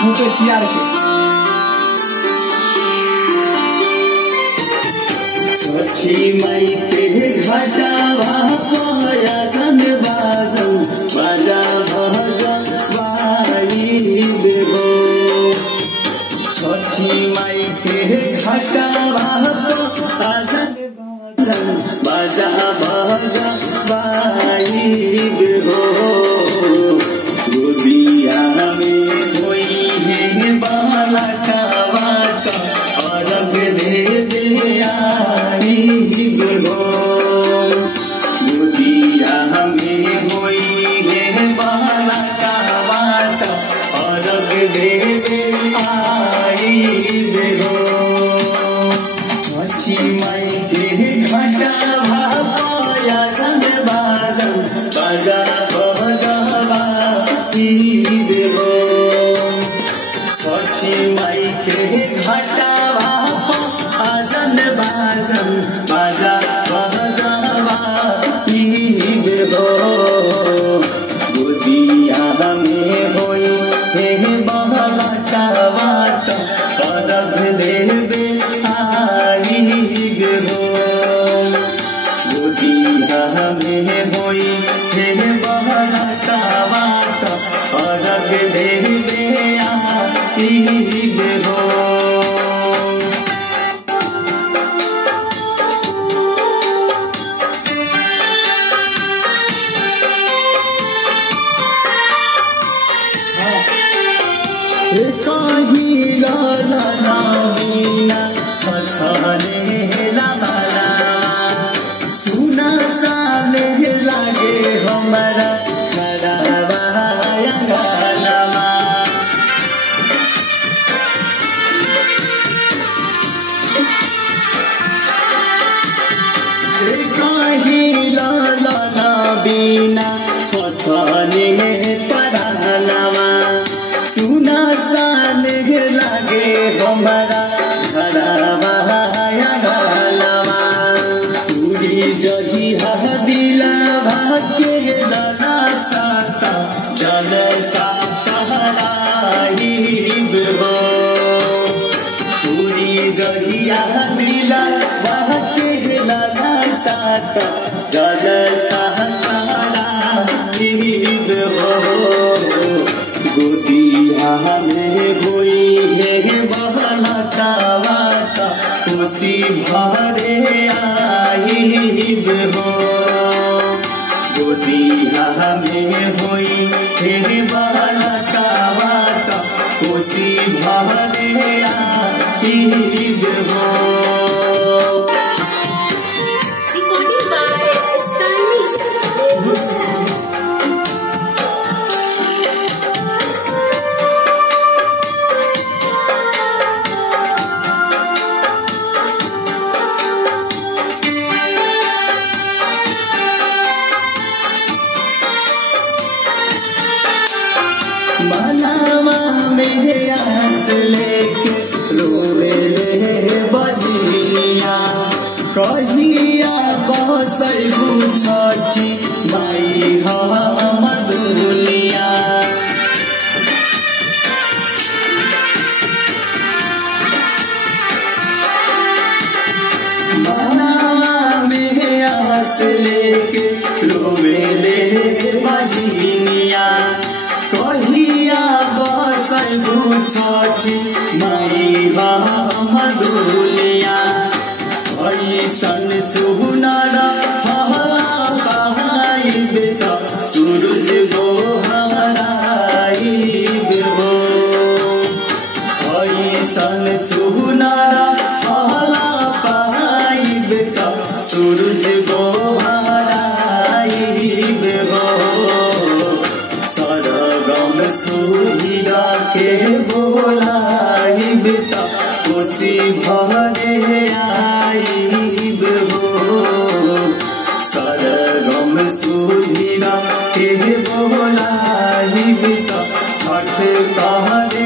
मुँह चियार के। छठी माई के घटावा पाया जन बाजन बाजा भजा बाई देवो। छठी माई के घटावा पाया जन बाजा भजा बाई देवो। गोदिया में कोई है बाला का वाका अर्घ दे दे आई हो। गोदिया में कोई है बाला का वाका अर्घ दे दे आई हो। छठी माई के घटावा पाया जन बाजन बाजा भजा बाई हो। छठी माई के घटावा आजन बाजन बाजा भजा बाई हो। गोदिया में होई हे बहला का वाट अर्घ देवे आई हो। गोदिया में होई हे बहला का वाट अर्घ देवे आई हो। कहीं लाला मीना छछने लाला सुना सा में लागे हमारा खड़ावा अंगनामा। कहीं लाला बीना छछने परालामा सुना सान लागे हमारा घरवा अंगनामा। पूरी जही दिला भाग्य लला साता जल सातहराई हो। पूरी जहिया दिला भाग्य लला साता जल सातहराई हो। गोदिया में होई है बहला का वाता खुशी भरे आई हो। गोदिया में होई है बहला का वाता खुशी भरे आई हो। मनावा में आस लेके रोवे बजनिया कहिया बसैबू छठी माई हमर दुनिया। मनावा में आस लेके रोवे बजनिया कहिया बसैबू छठी माई हमर दुनिया। ऐसन सुनर फला कहाइब त सूरज गोहराइब हो। ऐसन सुनर फला कहाइब त सूरज गोहराइब हो। सरगम सुधीरा के बोलाइब त कोसी भरे आइब हो। सरगम सुधीरा के बोलाइब त छठ कहरे